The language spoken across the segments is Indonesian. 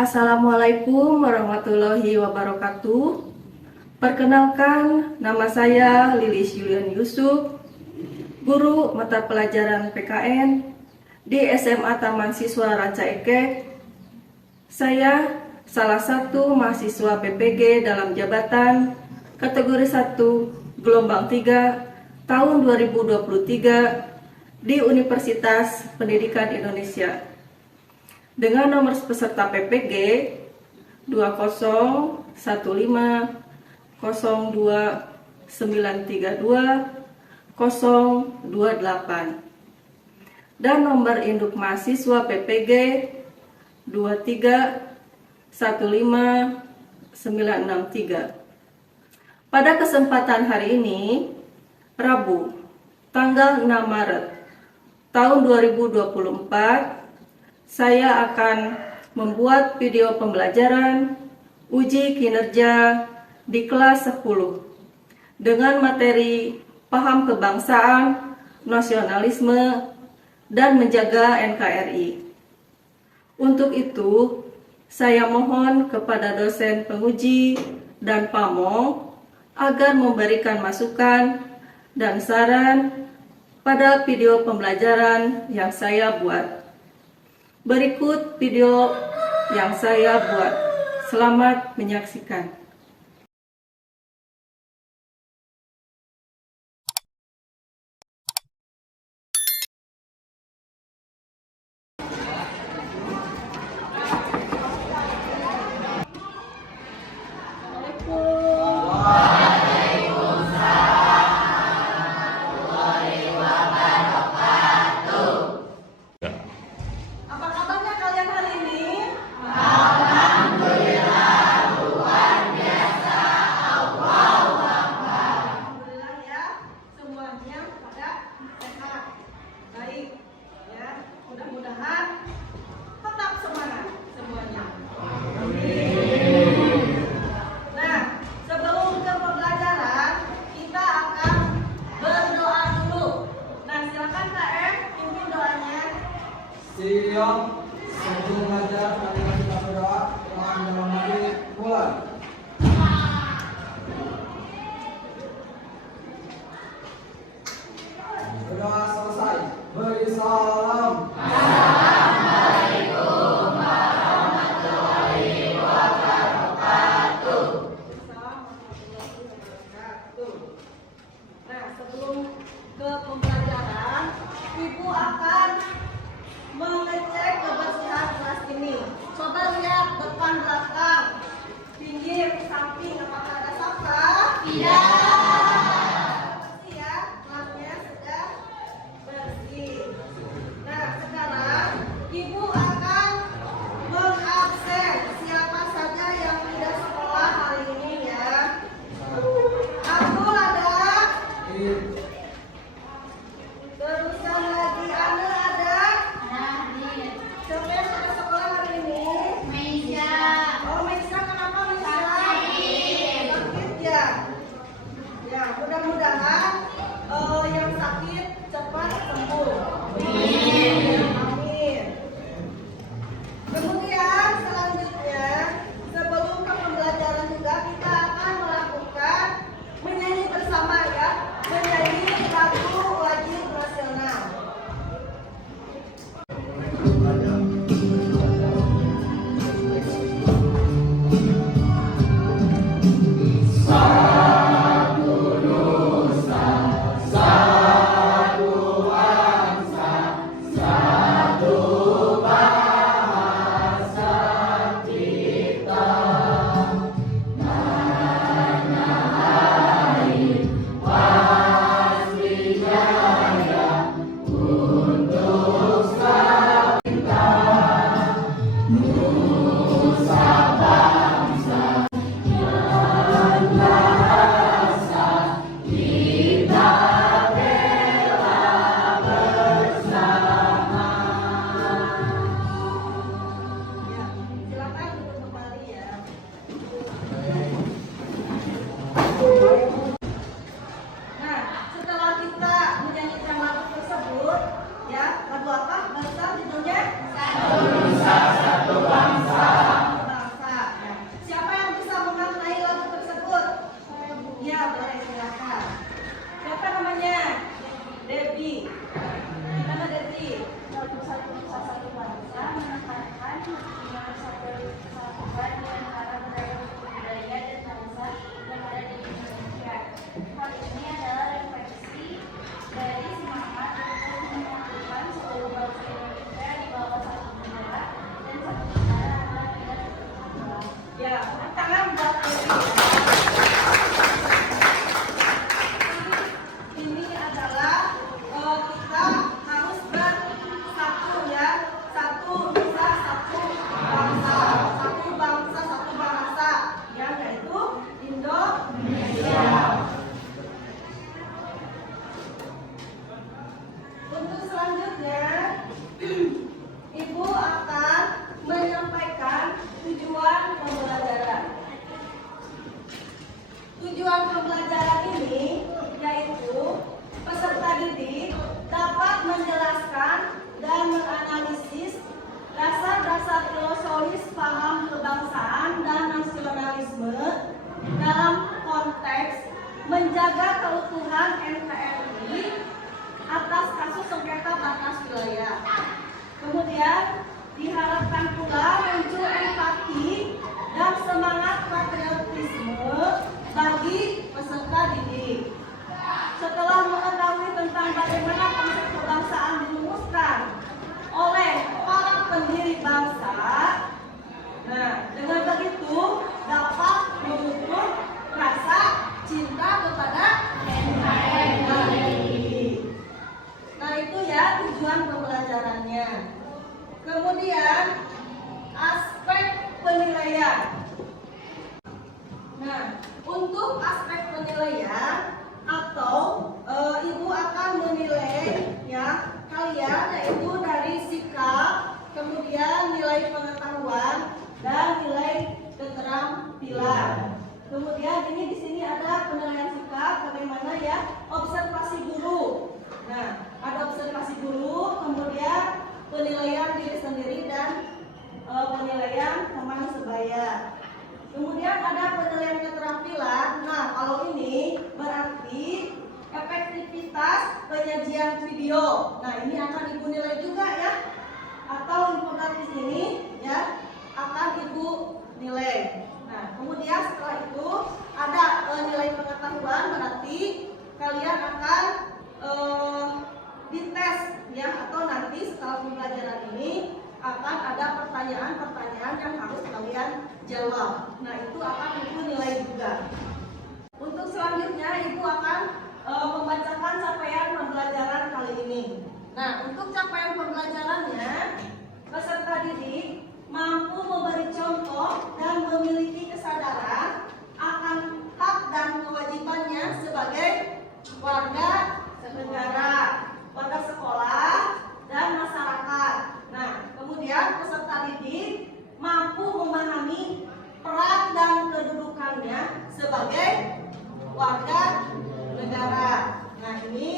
Assalamualaikum warahmatullahi wabarakatuh. Perkenalkan, nama saya Lilis Yulian Yusuf, guru mata pelajaran PKN di SMA Taman Siswa Ranca Ekek. Saya salah satu mahasiswa PPG dalam jabatan kategori 1 gelombang 3 tahun 2023 di Universitas Pendidikan Indonesia. Dengan nomor peserta PPG 201502932 028 dan nomor induk mahasiswa PPG 2315963. Pada kesempatan hari ini, Rabu, tanggal 6 Maret tahun 2024, saya akan membuat video pembelajaran uji kinerja di kelas 10 dengan materi paham kebangsaan, nasionalisme, dan menjaga NKRI. Untuk itu, saya mohon kepada dosen penguji dan pamong agar memberikan masukan dan saran pada video pembelajaran yang saya buat. Berikut video yang saya buat. Selamat menyaksikan. Siang, sebelum belajar, mari kita berdoa. Tuhan dalam hari mulai. Berdoa selesai. Beri salam. Assalamualaikum warahmatullahi wabarakatuh. Nah, sebelum ke pembelajaran, Ibu akan mengecek kebersihan kelas ini. Coba lihat depan belakang, tinggi Ya, silakan duduk kembali ya. Nah, setelah kita menyanyikan lagu tersebut, ya, lagu apa? Bangsa judulnya? Satu bangsa. Ya. Siapa yang bisa mengenai lagu tersebut? Ya, boleh silakan. Siapa namanya? Debbie. Mana Debbie? Satu bangsa menekankan hubungan persatuan di antara budaya dan bangsa yang ada di Indonesia. Hal ini adalah refleksi dari semangat untuk menyatukan seluruh bangsa Indonesia di bawah satu bendera dan satu negara agar tidak terpecah belah. Ya, tangan buat Debbie. Ini adalah kita harus bersatu ya, satu nusa, satu bangsa, satu bahasa, ya, yaitu Indonesia. Untuk selanjutnya, Ibu akan menyampaikan tujuan pembelajaran. Tujuan pembelajaran ini yaitu peserta didik dapat menjelaskan dan menganalisis dasar-dasar filosofis paham kebangsaan dan nasionalisme dalam konteks menjaga keutuhan NKRI atas kasus sengketa batas wilayah. Kemudian diharapkan pula muncul empati dan semangat patriotisme bagi peserta didik. Setelah mengetahui tentang bagaimana konsep kebangsaan dirumuskan oleh para pendiri bangsa, nah, dengan begitu dapat mengukur rasa cinta kepada NKRI. Nah, itu ya tujuan pembelajarannya. Kemudian aspek penilaian. Nah, untuk aspek penilaian atau Ibu akan menilai ya kalian yaitu dari sikap, kemudian nilai pengetahuan dan nilai keterampilan. Kemudian ini di sini ada penilaian sikap, bagaimana ya observasi guru. Nah, ada observasi guru, kemudian penilaian diri sendiri dan penilaian teman sebaya. Kemudian ada penilaian keterampilan. Nah, kalau ini berarti efektivitas penyajian video. Nah, ini akan Ibu nilai juga ya. Atau infografis ini ya akan Ibu nilai. Nah, kemudian setelah itu ada nilai pengetahuan, berarti kalian akan dites ya, atau nanti setelah pembelajaran ini akan ada pertanyaan-pertanyaan yang harus kalian jawab. Nah, itu akan Ibu nilai juga. Untuk selanjutnya Ibu akan membacakan capaian pembelajaran kali ini. Nah, untuk capaian pembelajarannya, peserta didik mampu memberi contoh dan memiliki kesadaran akan hak dan kewajibannya sebagai warga negara, warga sekolah, dan masyarakat. Nah, kemudian peserta didik mampu memahami peran dan kedudukannya sebagai warga negara. Nah, ini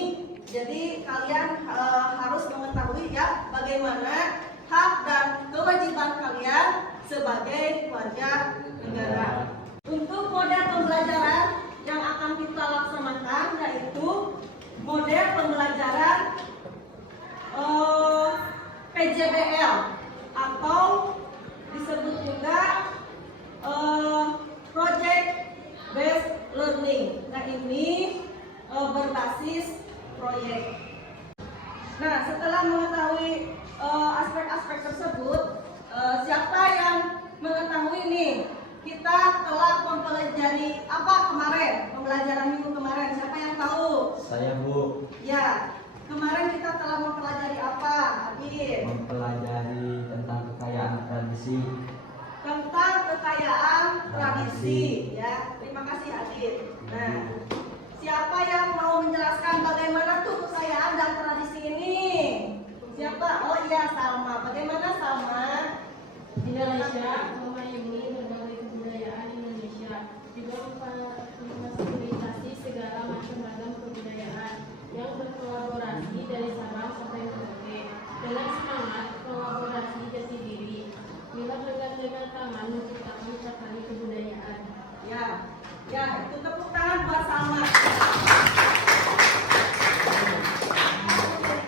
jadi kalian harus mengetahui ya bagaimana hak dan kewajiban kalian sebagai warga negara. Untuk model pembelajaran yang akan kita laksanakan yaitu model pembelajaran PJBL atau disebut juga Project Based Learning. Nah, ini berbasis proyek. Nah, setelah mengetahui aspek-aspek tersebut, siapa yang mengetahui nih? Kita telah mempelajari apa kemarin? Pembelajaran minggu kemarin, siapa yang tahu? Saya, Bu. Ya, kemarin kita telah mempelajari apa, Adit? Mempelajari tentang kekayaan tradisi kasih ya. Terima kasih Adit. Nah, siapa yang mau menjelaskan bagaimana tuh kekayaan dan tradisi ini? Siapa? Oh iya, Salma. Bagaimana Salma? Indonesia memayungi berbagai kebudayaan Indonesia, juga memfasilitasi segala macam ragam kebudayaan yang berkolaborasi dari Sabang sampai Merauke dengan semangat kolaborasi jati diri. Bila dengan tangan menciptakan sekali kebudayaan. Ya, ya, itu tepuk tangan buat Salma.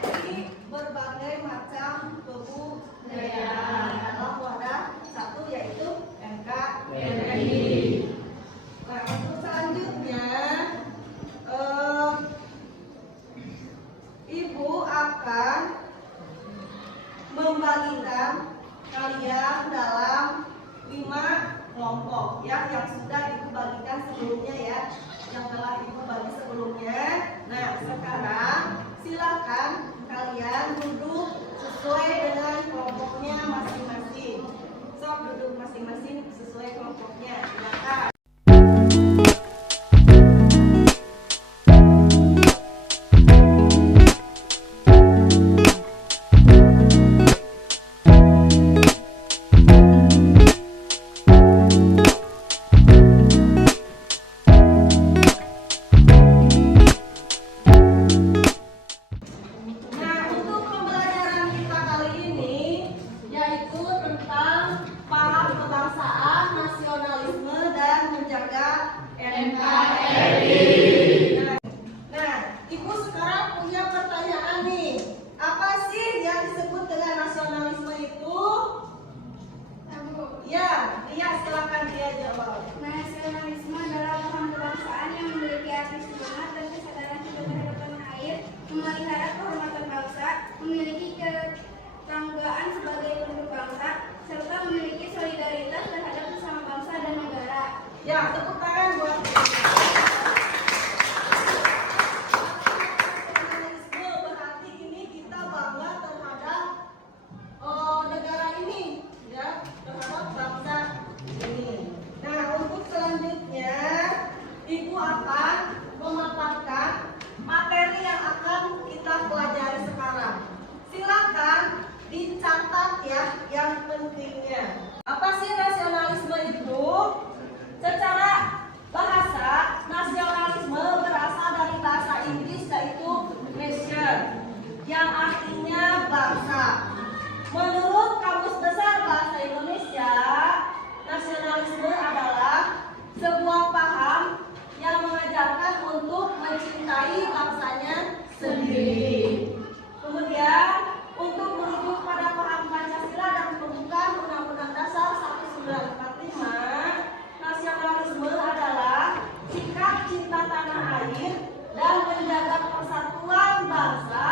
Jadi berbagai macam kebudayaan. Dalam wadah satu yaitu NKRI. Nah, untuk selanjutnya Ibu akan membagikan kalian dalam 5 kelompok ya, yang sudah Ibu bagikan sebelumnya ya, yang telah Ibu bagi sebelumnya. Nah, sekarang silakan kalian duduk sesuai dengan kelompoknya masing-masing. Sok duduk masing-masing sesuai kelompoknya. Silakan. Nah, untuk pembelajaran kita kali ini yaitu tentang paham kebangsaan, nasionalisme, dan menjaga NKRI. Nah, Ibu sekarang punya pertanyaan nih. Apa sih yang disebut dengan nasionalisme itu? Ya, silakan dia jawab. Nasionalisme adalah paham kebangsaan yang memiliki arti semangat dan kesadaran hidup terhadap tanah air, memelihara kehormatan bangsa, memiliki ketanggaan sebagai penduduk bangsa, serta memiliki solidaritas terhadap sesama bangsa dan negara. Ya, tepuk tangan buat nasionalisme. Berarti ini kita bangga terhadap negara ini, ya, terhadap bangsa ini. Nah, untuk selanjutnya Ibu akan memaparkan materi yang akan kita pelajari sekarang. Silakan dicatat ya yang pentingnya. Apa sih nasionalisme itu? Secara bahasa, nasionalisme berasal dari bahasa Inggris yaitu nation, yang artinya bangsa. Menurut Kamus Besar Bahasa Indonesia, nasionalisme adalah sebuah paham yang mengajarkan untuk mencintai bangsanya sendiri. Kemudian, untuk merujuk pada paham Pancasila dan pembukaan Undang-Undang Dasar 1945, nasionalisme adalah sikap cinta tanah air dan menjaga persatuan bangsa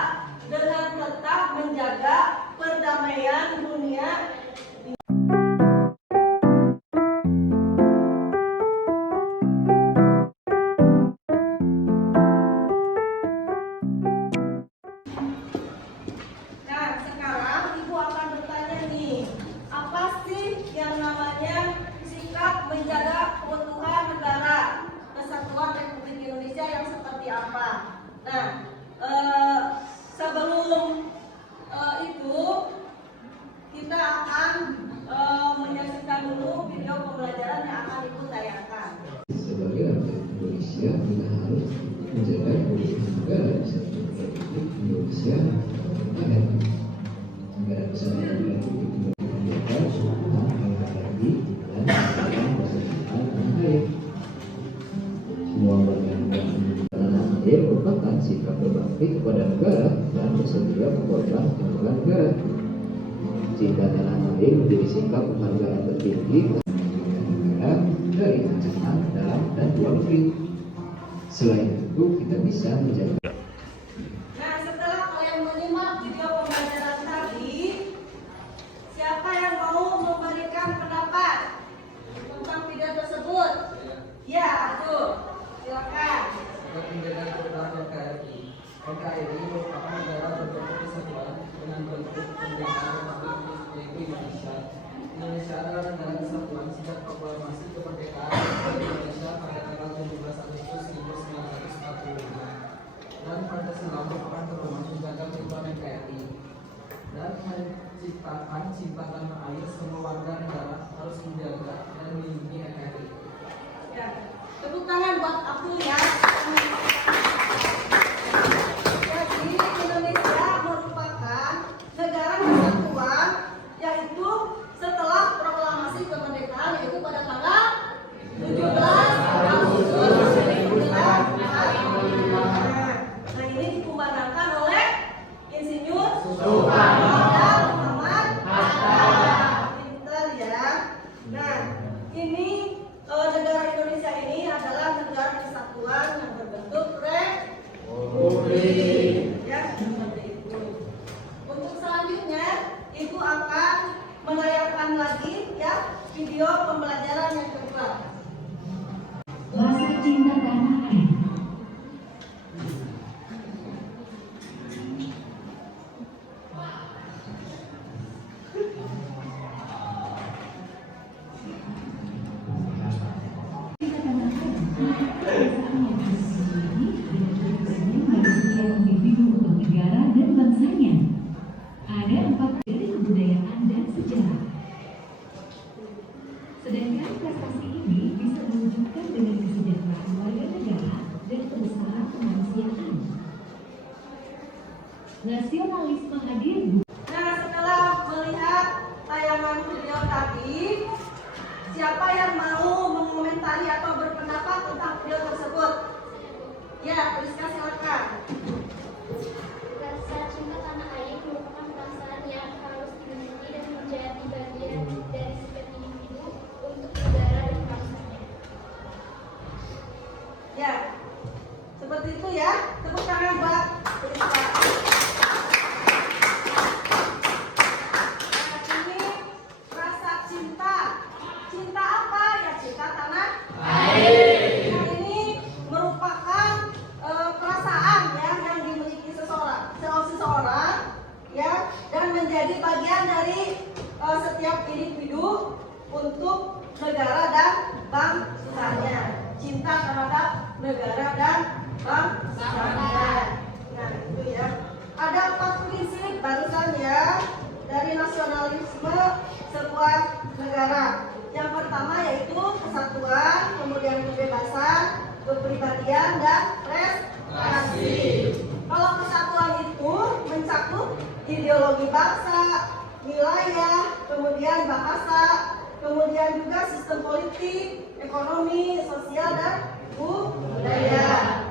dengan tetap menjaga perdamaian dunia. Nah, sekarang Ibu akan bertanya nih, apa sih yang namanya sikap menjaga keutuhan negara, kesatuan Republik Indonesia yang seperti apa? Nah, sebelum itu kita akan menyaksikan dulu video pembelajaran yang akan Ibu tayangkan. Sebagai rakyat Indonesia, kita harus menjaga keutuhan negara Republik Indonesia agar negara kesatuan Republik Indonesia menjaga keutuhan NKRI dan kesatuan persatuan tanah air. Semua warga negara tanah air merupakan sikap berbakti kepada negara dan bersedia berkorban untuk negara. Cinta tanah air menjadi sikap penghargaan tertinggi negara dari ancaman dalam dan luar negeri. Selain itu, kita bisa menjaga. Nah, setelah kalian menyimak video pembelajaran tadi, siapa yang mau memberikan pendapat tentang video tersebut? Ya, Abdul. Silakan. Untuk menjaga keutuhan NKRI. NKRI merupakan negara berbentuk kesatuan dengan bentuk pemerintahan Republik Indonesia. Indonesia adalah negara kesatuan sejak proklamasi kemerdekaan Pancasila merupakan pedoman piagam kehidupan NKRI dan menciptakan cinta tanah air. Semua warga negara harus menjaga dan melindungi NKRI. Ya, tepuk tangan buat Abdul ya. Jadi Indonesia merupakan negara kesatuan, yaitu setelah proklamasi kemerdekaan, yaitu pada tanggal 17 Agustus 1945. Nah, ini dikumandangkan oleh Insinyur Soekarno dan Muhammad Hatta. Pintar ya. Nah, ini negara Indonesia ini adalah negara kesatuan yang berbentuk republik. Ya, seperti itu. Untuk selanjutnya, Ibu akan menayangkan lagi ya video pembelajaran yang kedua. Rasa cinta tanah air. Negara dan bangsanya. Ada 4 dari kebudayaan dan sejarah. Sedangkan prestasi ini bisa diwujudkan dengan kesejahteraan warga negara dan kebesaran kemanusiaan. Nasionalisme hadir. Nah, setelah melihat tayangan video tadi, siapa yang mau mengomentari atau berpendapat tentang video tersebut? Ya, Rizka silakan. Rasa cinta tanah air merupakan perasaan yang harus dimiliki dan menjadi bagian dari setiap individu untuk negara dan bangsanya. Ya, seperti itu ya. Tepuk tangan buat Rizka. Nah, ini rasa cinta. Cinta apa? Ya, cinta tanah air. Nah, ini merupakan perasaan ya yang dimiliki seseorang ya, dan menjadi bagian dari setiap individu untuk negara dan bangsanya. Cinta terhadap negara dan bangsanya. Nah, itu ya. Ada 4 prinsip barusan ya dari nasionalisme sebuah negara. Yang pertama yaitu kesatuan, kemudian kebebasan, kepribadian, dan prestasi. Kalau kesatuan itu mencakup ideologi bangsa, wilayah, kemudian bahasa, kemudian juga sistem politik, ekonomi, sosial, dan budaya.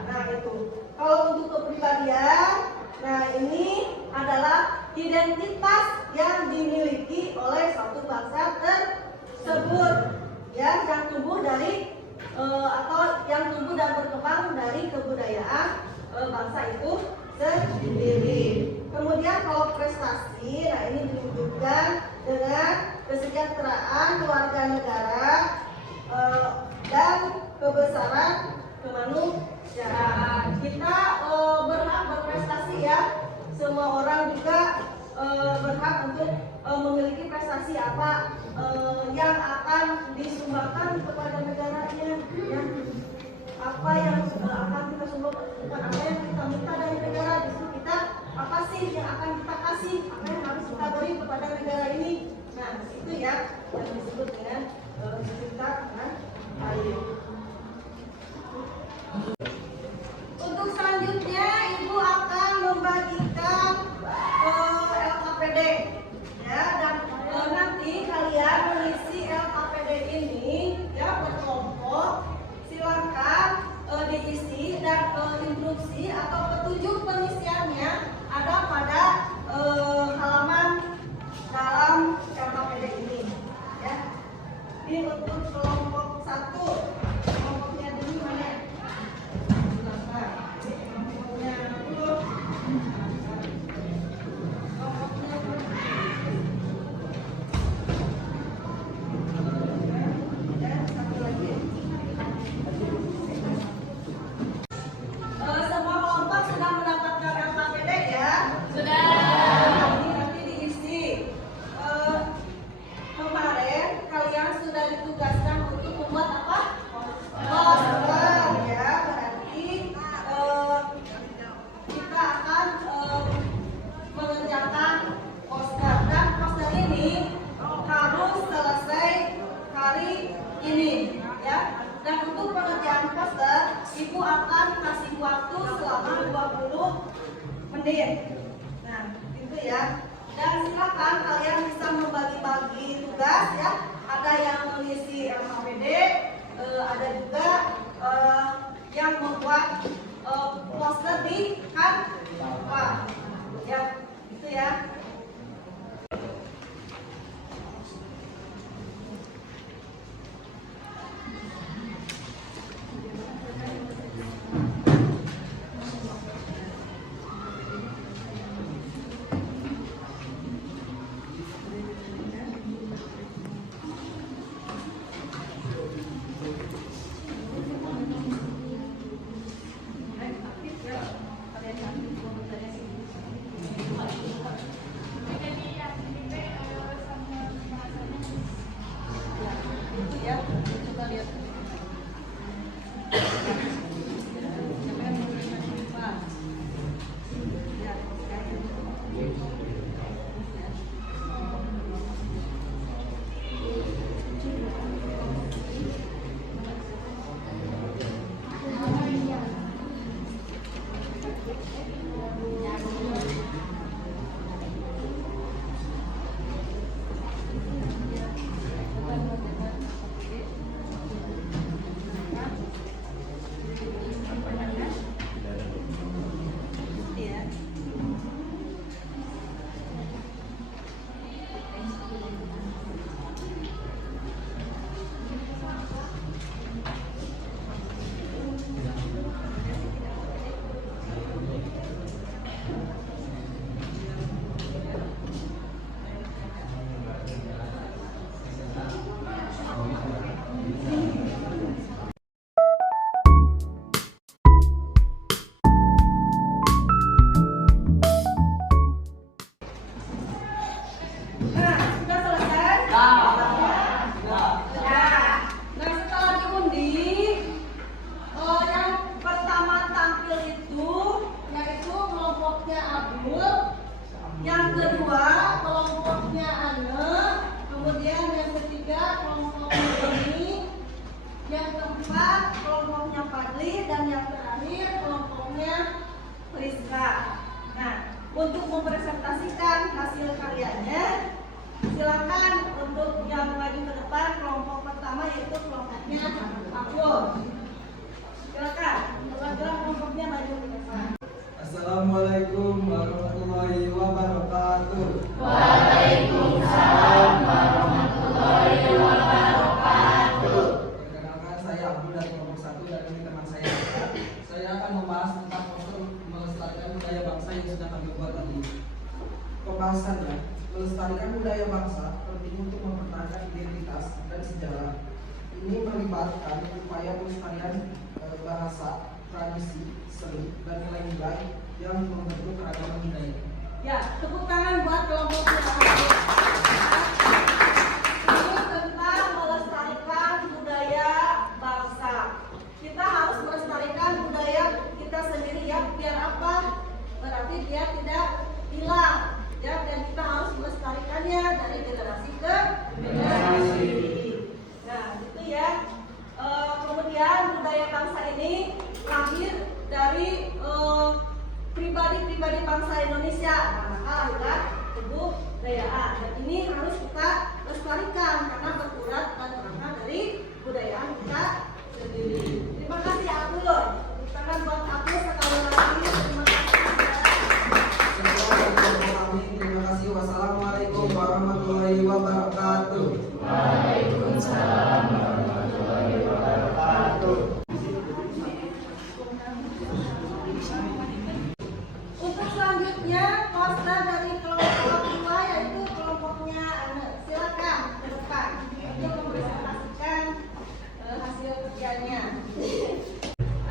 Nah, itu. Kalau untuk kepribadian, nah ini adalah identitas yang dimiliki oleh suatu bangsa tersebut ya, yang tumbuh dari atau yang tumbuh dan berkembang dari kebudayaan bangsa itu sendiri. Kemudian kalau prestasi, nah ini diwujudkan dengan kesejahteraan keluarga negara dan kebesaran kemanusiaan. Kita berhak berprestasi ya. Semua orang juga berhak untuk memiliki prestasi apa yang akan disumbangkan kepada negaranya ya. Apa yang akan kita sumbangkan, bukan apa yang kita minta dari negara, justru kita apa sih yang akan kita kasih, apa yang harus kita beri kepada negara ini. Nah, itu ya yang disebut dengan cinta tanah air. Untuk selanjutnya Ibu akan membagikan LKPD ya, dan nanti kalian mengisi LKPD ini ya berkelompok. Silakan diisi dan instruksi atau petunjuk pengisiannya ada pada halaman dalam LKPD ini ya. Ini untuk kelompok 1. Kelompoknya dulu mana? Silakan. Kelompoknya dulu. Kelompoknya dulu. Dan satu lagi. Semua kelompok sudah mendapatkan LKPD ya? Sudah. Ini nanti diisi. Kemarin kalian sudah ditugaskan untuk membuat apa? menit. Nah, itu ya. Dan silakan kalian bisa membagi-bagi tugas ya. Ada yang mengisi LHPD, ada juga yang membuat poster di kanva. Ya, itu ya. Ya, coba lihat. Nah, sudah selesai? Nah, setelah diundi, yang pertama tampil itu yaitu kelompoknya Abdul, yang kedua kelompoknya Anne, kemudian yang ketiga kelompoknya ini, yang keempat kelompoknya Fadli, dan yang terakhir kelompoknya Rizka. Nah, untuk mempresentasikan hasil karyanya, silakan untuk yang maju ke depan. Kelompok pertama yaitu kelompoknya Abdul. Silakan, kelompok kelompoknya maju ke depan. Assalamualaikum warahmatullahi wabarakatuh. Waalaikumsalam warahmatullahi wabarakatuh. Perkenalkan, saya Abdul dari kelompok 1 dan ini teman saya. Saya akan membahas tentang poster melestarikan budaya bangsa yang sudah kami buat tadi. Pembahasannya, melestarikan budaya bangsa penting untuk mempertahankan identitas dan sejarah. Ini melibatkan upaya pelestarian bahasa, tradisi, seni, dan nilai-nilai yang membentuk keragaman budaya. Ya, tepuk tangan buat kelompoknya Abdul. Ini tentang melestarikan budaya bangsa. Kita harus melestarikan budaya kita sendiri ya. Biar apa? Berarti dia tidak hilang. Ya, dan kita harus melestarikannya dari generasi ke generasi. Nah, itu ya. Kemudian budaya bangsa ini lahir dari pribadi-pribadi bangsa Indonesia. Maka adalah kebudayaan. Dan ini harus kita lestarikan karena berurat dan berangkat dari budaya kita sendiri. Terima kasih Abdul. Tangan buat Abdul sekali lagi. Terima kasih. Terima kasih. Wassalamualaikum warahmatullahi wabarakatuh. Waalaikumsalam warahmatullahi wabarakatuh. Untuk selanjutnya poster dari kelompok kedua yaitu kelompoknya Anne. Silakan ke depan untuk mempresentasikan hasil kerjanya.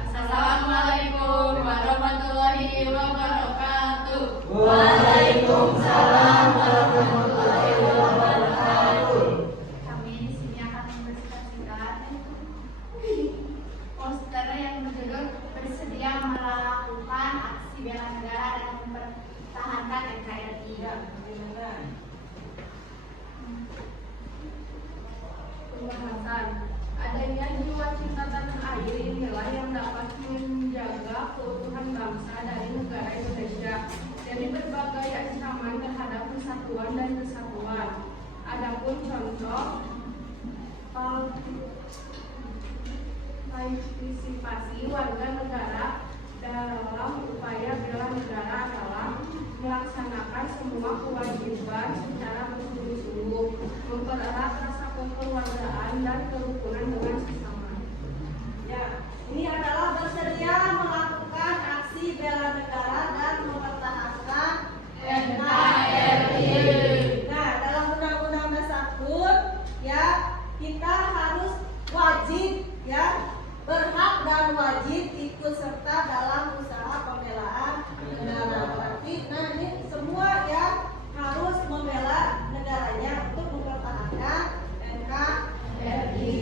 Assalamualaikum warahmatullahi wabarakatuh. Waalaikumsalam warahmatullahi wabarakatuh. Kami di sini akan mempresentasikan poster yang berjudul bersedia melakukan aksi bela negara dan mempertahankan NKRI. Pembahasan. Adanya jiwa cinta tanah air inilah yang dapat menjaga keutuhan bangsa dari negara Indonesia dari berbagai ancaman terhadap persatuan dan kesatuan. Adapun contoh partisipasi warga negara dalam upaya bela negara adalah melaksanakan semua kewajiban secara bersungguh-sungguh, mempererat rasa kekeluargaan dan kerukunan dengan sesama. Ya, ini adalah bersedia melakukan aksi bela negara dan mempertahankan NKRI. Nah, dalam Undang-Undang Dasar pun ya kita harus wajib ya berhak dan wajib ikut serta dalam usaha pembelaan negara. Berarti, nah ini semua ya harus membela negaranya untuk mempertahankan NKRI.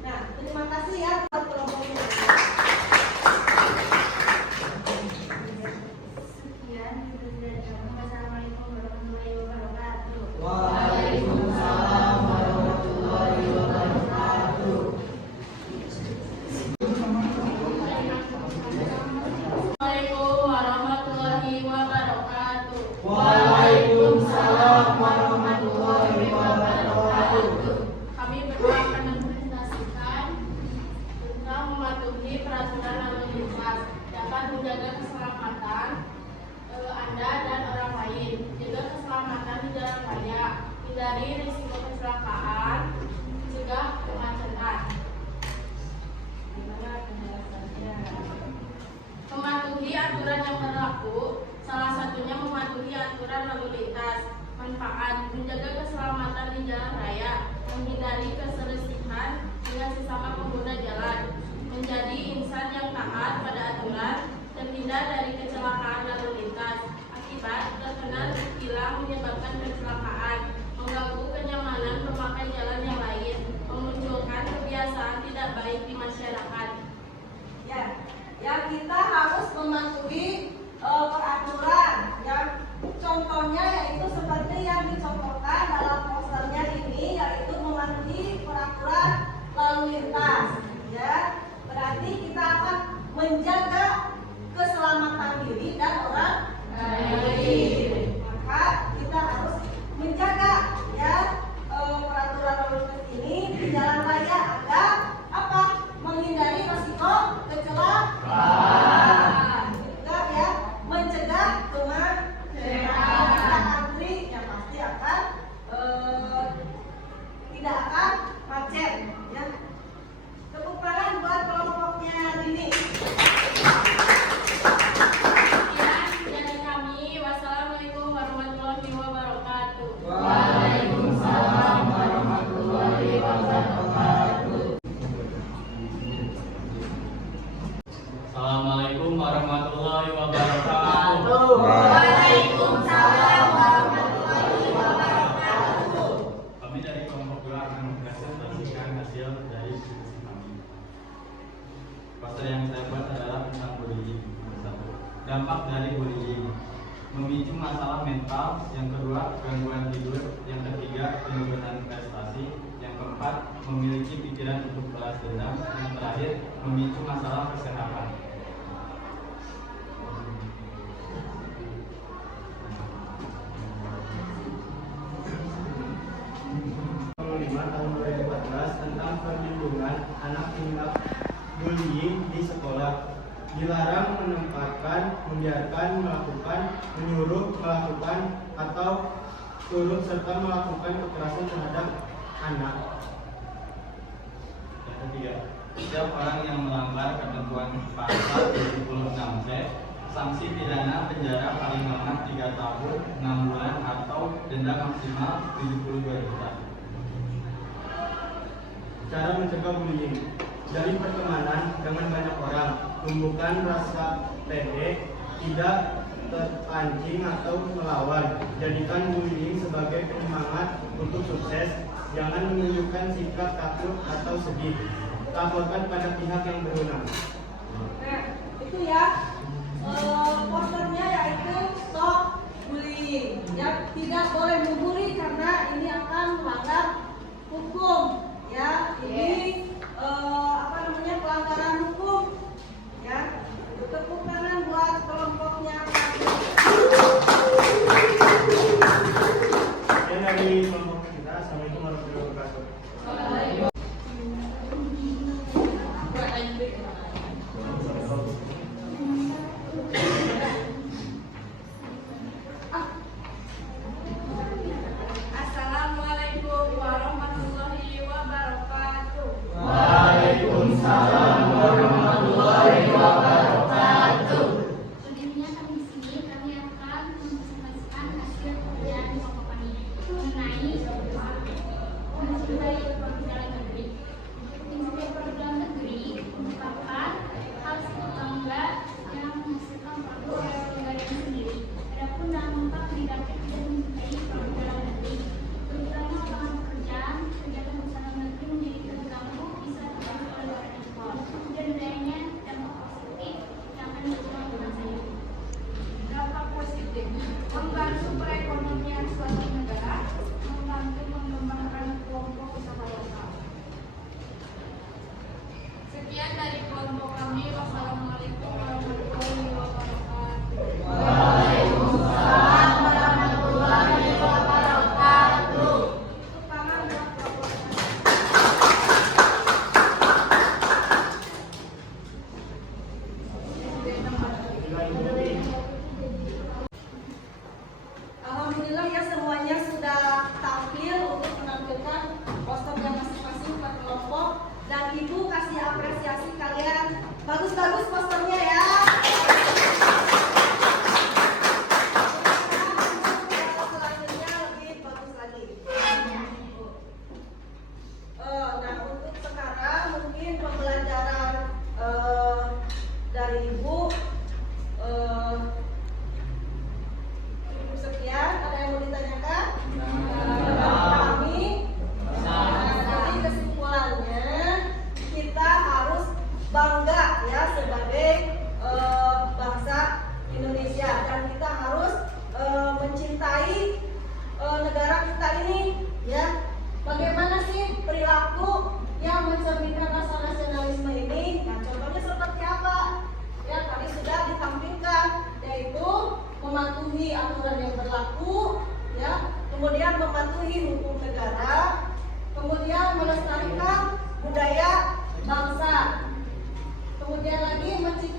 Nah, terima kasih ya buat kelompok ini. Sekian dari kami. Wassalamualaikum warahmatullahi wabarakatuh. Waalaikumsalam warahmatullahi wabarakatuh. Assalamualaikum warahmatullahi wabarakatuh. Waalaikumsalam warahmatullahi wabarakatuh. Kami berdua akan mempresentasikan tentang mematuhi peraturan lalu lintas dapat menjaga keselamatan Anda dan orang lain, jaga keselamatan di jalan raya, hindari risiko kecelakaan, cegah kemacetan. Gimana penjelasannya? Mematuhi aturan yang berlaku, salah satunya mematuhi aturan lalu lintas. Manfaat: menjaga keselamatan di jalan raya, menghindari keselisihan dengan sesama pengguna jalan, menjadi insan yang taat pada aturan, terhindar dari kecelakaan lalu lintas. Akibat: terkena tilang menyebabkan kecelakaan, mengganggu kenyamanan pemakai jalan yang lain, memunculkan kebiasaan tidak baik di masyarakat. Ya kita harus mematuhi peraturan. Yang contohnya yaitu seperti yang dicontohkan dalam posternya ini, yaitu mematuhi peraturan lalu lintas. Ya, berarti kita akan menjaga keselamatan diri dan orang lain. Maka kita harus menjaga ya peraturan lalu lintas ini di jalan raya agar apa? Menghindari risiko kecelakaan. Juga ya mencegah kemacetan. Antri yang pasti akan tidak akan macet ya. Tepuk tangan buat kelompoknya Dini. Sekian dari kami. Wassalamualaikum warahmatullahi wabarakatuh. Waalaikumsalam warahmatullahi wabarakatuh. Assalamualaikum warahmatullahi wabarakatuh. Waalaikumsalam warahmatullahi wabarakatuh. Kami dari kelompok 2 akan mempresentasikan hasil dari diskusi kami. Poster yang saya buat adalah tentang bullying. Dampak dari bullying: memicu masalah mental. Yang kedua, gangguan tidur. Yang ketiga, penurunan prestasi. Yang keempat, memiliki pikiran untuk balas dendam. Yang terakhir, memicu masalah kesehatan. Tahun 2014 tentang perlindungan anak tindak bullying di sekolah. Dilarang menempatkan, membiarkan, melakukan, menyuruh, melakukan, atau turut serta melakukan kekerasan terhadap anak. Yang ketiga, setiap orang yang melanggar ketentuan pasal 76C, sanksi pidana penjara paling lama 3 tahun, 6 bulan, atau denda maksimal 72 juta. Cara mencegah bullying: dari pertemanan dengan banyak orang, tumbuhkan rasa pede, tidak terpancing atau melawan, jadikan bullying sebagai penyemangat untuk sukses, jangan menunjukkan sikap takut atau sedih, laporkan pada pihak yang berwenang. Nah, itu ya posternya yaitu stop bullying. Ya, tidak boleh membuli karena ini akan melanggar hukum. Ya, ini pelanggaran hukum. Ya, tepuk tangan.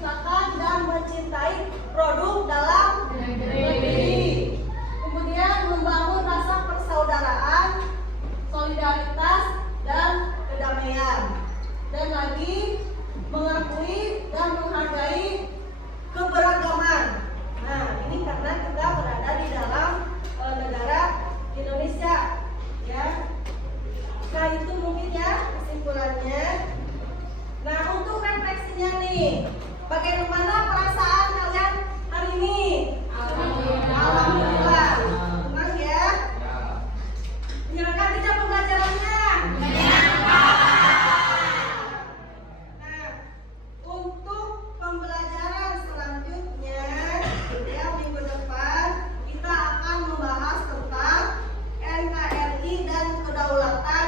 menciptakan dan mencintai produk dalam negeri. Kemudian membangun rasa persaudaraan, solidaritas, dan kedamaian. Dan lagi mengakui dan menghargai keberagaman. Nah, ini karena kita berada di dalam negara Indonesia, ya. Nah, itu mungkin ya kesimpulannya. Nah, untuk refleksinya nih, bagaimana perasaan kalian hari ini? Alhamdulillah. Tenang ya. Menyenangkan tidak pembelajarannya? Nah, untuk pembelajaran selanjutnya, ya, minggu depan kita akan membahas tentang NKRI dan kedaulatan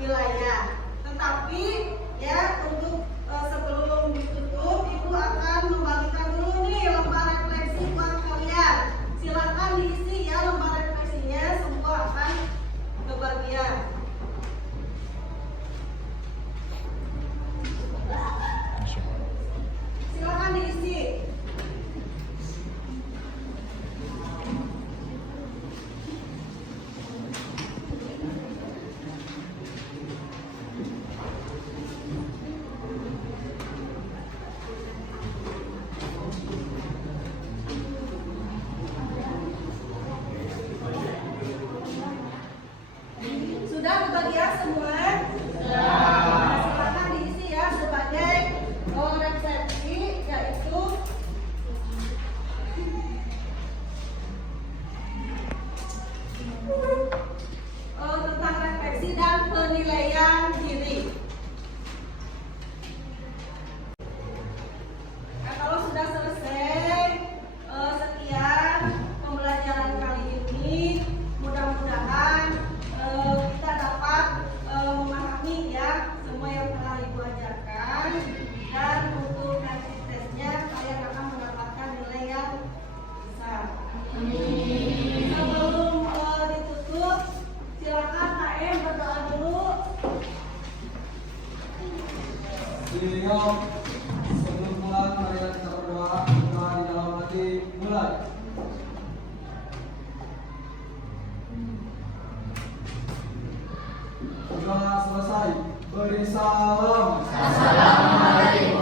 wilayah. Tetapi ya, untuk sebelum ditutup, Ibu akan membagikan dulu nih lembar refleksi buat kalian. Silakan diisi ya lembar refleksinya, semua akan kebagian. Silakan diisi. Sudah kebagian semua? Nah, silakan diisi ya sebagai refleksi, yaitu tentang refleksi dan penilaian diri. Nah, kalau sudah selesai sekian pembelajaran kali ini, mudah-mudahan kita dapat memahami ya semua yang telah Ibu ajarkan, dan untuk rapid testnya kalian akan mendapatkan nilai yang besar. Sebelum ditutup, silakan KM berdoa dulu. Beliau sebelum mulai, mari kita berdoa. Doa di dalam hati, mulai. Doa selesai, beri salam. Assalamualaikum